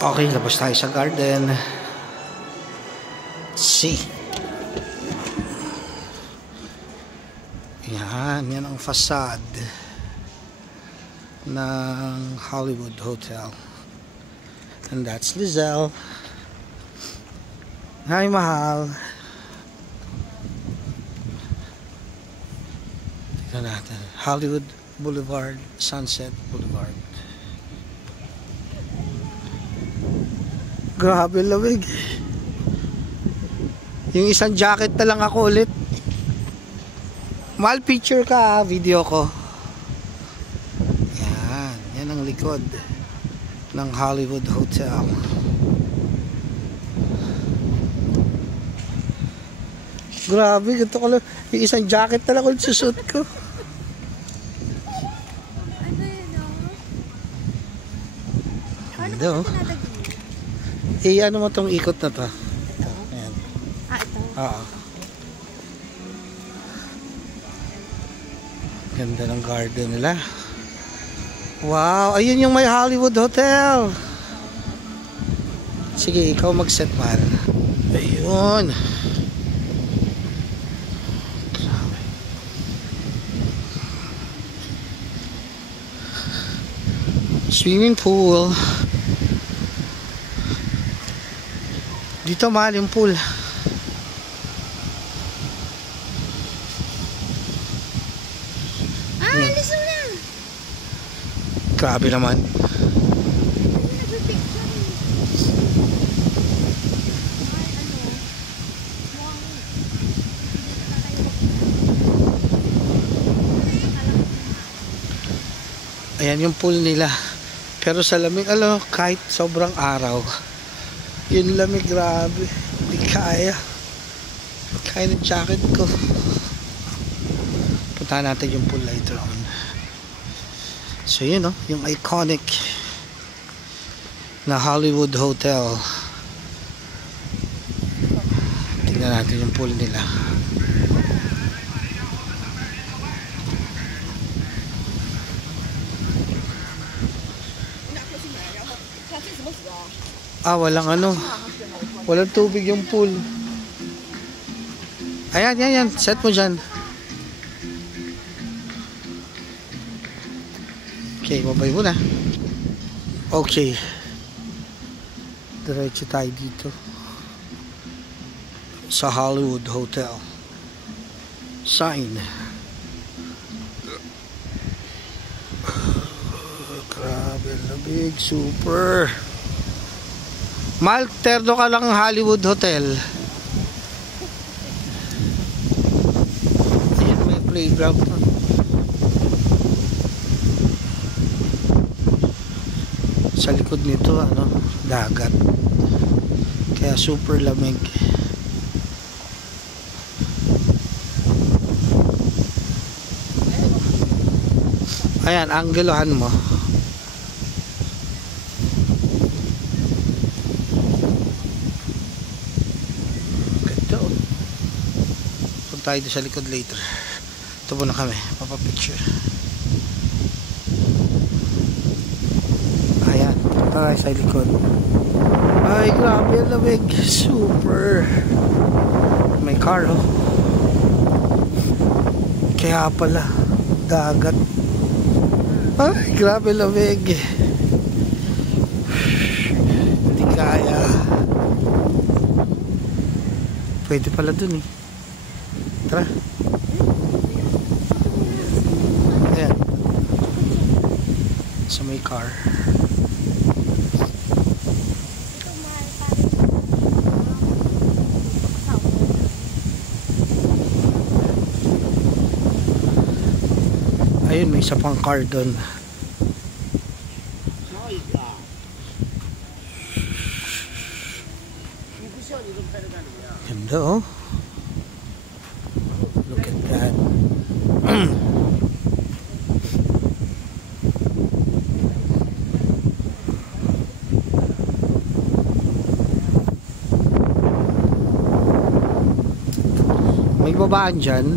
Okay, labas tayo sa garden. See. Yan ang facade ng Hollywood Hotel. And that's Lizelle. Hi, mahal. Tignan natin. Hollywood Boulevard, Sunset Boulevard. Grabe lamig. Yung isang jacket na lang ako ulit. Mahal, picture ka, video ko. Yan ang likod ng Hollywood Hotel. Grabe, ganito ko lang. Yung isang jacket na lang ulit susuot ko. Ano yun, no? Ganda, oh. Ano mo tong ikot na to? Ito? Ayan. Ito? Oo. Ganda ng garden nila. Wow, ayun yung may Hollywood Hotel. Sige, ikaw mag-set, mahal. Ayun. Swimming pool. Dito mahal yung pool. Alis mo na! Grabe naman. Ayan yung pool nila. Pero sa lamig, kahit sobrang araw, yun lamig, grabe. Hindi kaya. Kaya ng jacket ko. Puntahan natin yung pool later on. So yun, yung iconic na Hollywood Hotel. Tingnan natin yung pool nila. Walang tubig yung pool. Ayan. Set mo dyan. Okay, babay mo na. Okay. Diretso tayo dito. Sa Hollywood Hotel. Sign. Grabe, labig. Super. Mahal, terno ka lang Hollywood Hotel. Ayan, may playground pa. Sa likod nito, dagat. Kaya super lamig. Ayan, anggulohan mo. Tayo sa likod later. Ito muna kami, papapicture. Ayan, tayo sa likod. Ay, grabe ang lamig. Super. May car, Kaya pala, dagat. Ay, grabe lamig. Hindi kaya. Pwede pala dun, Tara. Ayan. Sa may car. Ayun, may isa pang car doon. Ganda, Look at that. May babaan dyan.